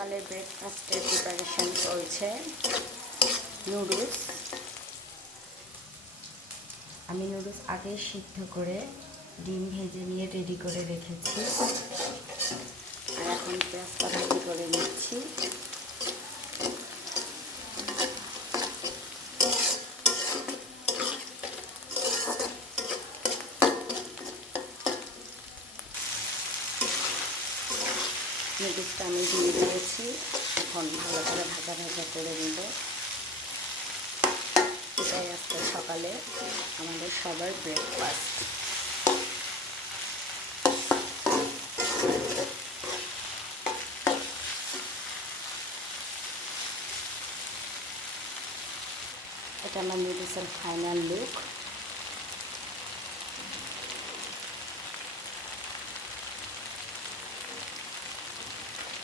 সকালের ব্রেকফাস্টের প্রিপারেশন চলছে। নুডলস, আমি নুডলস আগে সিদ্ধ করে ডিম ভেজে নিয়ে রেডি করে রেখেছি, আর এখন পেঁয়াজটা ভাজি করে নিচ্ছি। নুডলসটা আমি দিয়ে দিয়েছি, এখন ভালো করে ভাজা ভাজা করে নেব। এটাই আজকে সকালে আমাদের সবার ব্রেকফাস্ট। এটা আমার নুডলসের ফাইনাল লুক।